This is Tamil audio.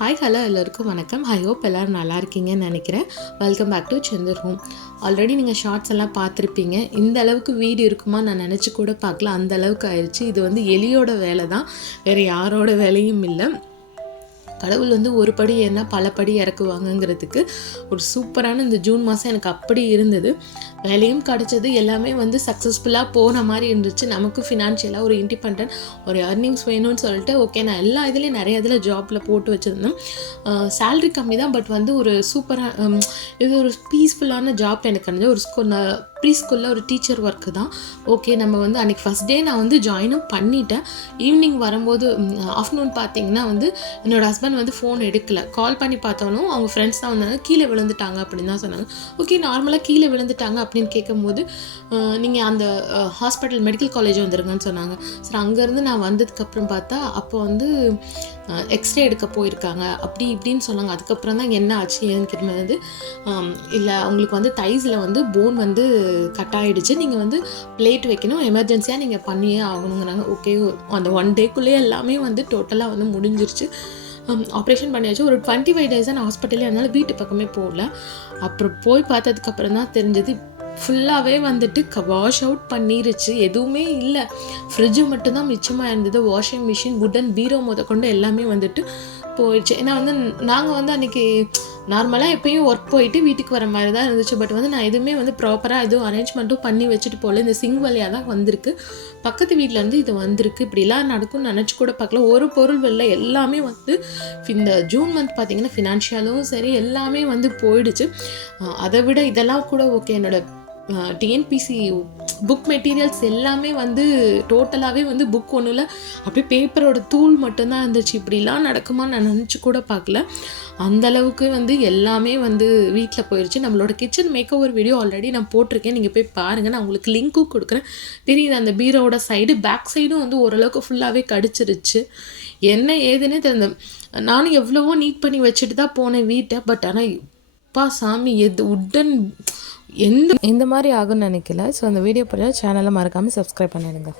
ஹாய் ஹலோ எல்லோருக்கும் வணக்கம். ஐ ஹோப் எல்லோரும் நல்லா இருக்கீங்கன்னு நினைக்கிறேன். Welcome back to Senthur home. Already நீங்கள் ஷார்ட்ஸ் எல்லாம் பார்த்துருப்பீங்க. இந்த அளவுக்கு வீடு இருக்குமா நான் நினச்சி கூட பார்க்கல, அந்த அளவுக்கு ஆயிடுச்சு. இது வந்து எலியோட வேலை தான், வேறு யாரோட வேலையும் இல்லை. கடவுள் வந்து ஒரு படி ஏன்னா பல படி இறக்குவாங்கங்கிறதுக்கு ஒரு சூப்பரான இந்த ஜூன் மாதம் எனக்கு அப்படி இருந்தது. வேலையும் கிடச்சது, எல்லாமே வந்து சக்ஸஸ்ஃபுல்லாக போன மாதிரி இருந்துச்சு. நமக்கு ஃபினான்ஷியலாக ஒரு இண்டிபெண்ட் ஒரு ஏர்னிங்ஸ் வேணும்னு சொல்லிட்டு ஓகே, நான் எல்லா இதுலேயும் நிறைய இதில் ஜாப்பில் போட்டு வச்சுருந்தேன். சேல்ரி கம்மி தான், பட் வந்து ஒரு சூப்பராக இது ஒரு பீஸ்ஃபுல்லான ஜாப் எனக்கு இருந்தது. ஒரு ப்ரீ ஸ்கூலில் ஒரு டீச்சர் ஒர்க்கு தான். ஓகே, நம்ம வந்து அன்றைக்கி ஃபஸ்ட் டே நான் வந்து ஜாயினும் பண்ணிட்டேன். ஈவினிங் வரும்போது ஆஃப்டர்நூன் பார்த்தீங்கன்னா வந்து என்னோடய ஹஸ்பண்ட் வந்து ஃபோன் எடுக்கலை. கால் பண்ணி பார்த்தோனும் அவங்க ஃப்ரெண்ட்ஸ் தான் வந்தாங்க. கீழே விழுந்துட்டாங்க அப்படின்னு தான் சொன்னாங்க. ஓகே, நார்மலாக கீழே விழுந்துட்டாங்க அப்படின்னு கேட்கும்போது நீங்கள் அந்த ஹாஸ்பிட்டல் மெடிக்கல் காலேஜ் வந்துருங்கன்னு சொன்னாங்க. சரி, அங்கேருந்து நான் வந்ததுக்கப்புறம் பார்த்தா அப்போ வந்து எக்ஸ்ரே எடுக்க போயிருக்காங்க அப்படி இப்படின்னு சொன்னாங்க. அதுக்கப்புறம் தான் என்ன ஆச்சு ஏன்னு கேட்கும்போது, இல்லை அவங்களுக்கு வந்து தைஸில் வந்து போன் வந்து கட் ஆகிடுச்சு, நீங்கள் வந்து பிளேட் வைக்கணும், எமர்ஜென்சியாக நீங்கள் பண்ணியே ஆகணுங்கிறாங்க. ஓகே, அந்த 1 டேக்குள்ளேயே எல்லாமே வந்து டோட்டலாக வந்து முடிஞ்சிருச்சு. ஆப்ரேஷன் பண்ணியாச்சு. ஒரு 25 டேஸாக நான் ஹாஸ்பிட்டலே, அதனால் வீட்டு பக்கமே போகல. அப்புறம் போய் பார்த்ததுக்கப்புறம் தான் தெரிஞ்சது, ஃபுல்லாகவே வந்துட்டு வாஷ் அவுட் பண்ணிருச்சு. எதுவுமே இல்லை, ஃப்ரிட்ஜு மட்டும்தான் மிச்சமாக இருந்தது. வாஷிங் மிஷின், வுடன் பீரோ கொண்டு எல்லாமே வந்துட்டு போயிடுச்சு. ஏன்னா வந்து நாங்கள் வந்து அன்றைக்கி நார்மலாக எப்பயும் ஒர்க் போயிட்டு வீட்டுக்கு வர மாதிரி தான் இருந்துச்சு. பட் வந்து நான் எதுவுமே வந்து ப்ராப்பராக எதுவும் அரேஞ்ச்மெண்ட்டும் பண்ணி வச்சுட்டு போகல. இந்த சிங் வழியாக தான் வந்திருக்கு. பக்கத்து வீட்டிலேருந்து இது வந்திருக்கு. இப்படிலாம் நடக்கும்னு நினச்சி கூட பார்க்கல. ஒரு பொருள் வெளில எல்லாமே வந்து இந்த ஜூன் மந்த் பார்த்திங்கன்னா ஃபினான்ஷியலும் சரி எல்லாமே வந்து போயிடுச்சு. அதை விட இதெல்லாம் கூட ஓகே, என்னோடய டிஎன்பிசி புக் மெட்டீரியல்ஸ் எல்லாமே வந்து டோட்டலாகவே வந்து புக் ஒன்றும் இல்லை, அப்படியே பேப்பரோட தூள் மட்டும்தான் இருந்துச்சு. இப்படிலாம் நடக்குமா நான் நினச்சி கூட பார்க்கல. அந்தளவுக்கு வந்து எல்லாமே வந்து வீட்டில் போயிடுச்சு. நம்மளோட kitchen make over video already நான் போட்டிருக்கேன், நீங்கள் போய் பாருங்கள். நான் உங்களுக்கு லிங்க்கும் கொடுக்குறேன். தெரியுது, அந்த பீரோட சைடு பேக் சைடும் வந்து ஓரளவுக்கு ஃபுல்லாகவே கடிச்சிருச்சு. என்ன ஏதுன்னே தெரிஞ்ச, நானும் எவ்வளவோ நீட் பண்ணி வச்சுட்டு தான் போனேன் வீட்டை. பட் ஆனால் அப்பா சாமி, உடன் இந்த மாதிரி ஆகும்னு நினைக்கல. ஸோ அந்த வீடியோ போய் சேனலை மறக்காமல் சப்ஸ்கிரைப் பண்ணிடுங்க.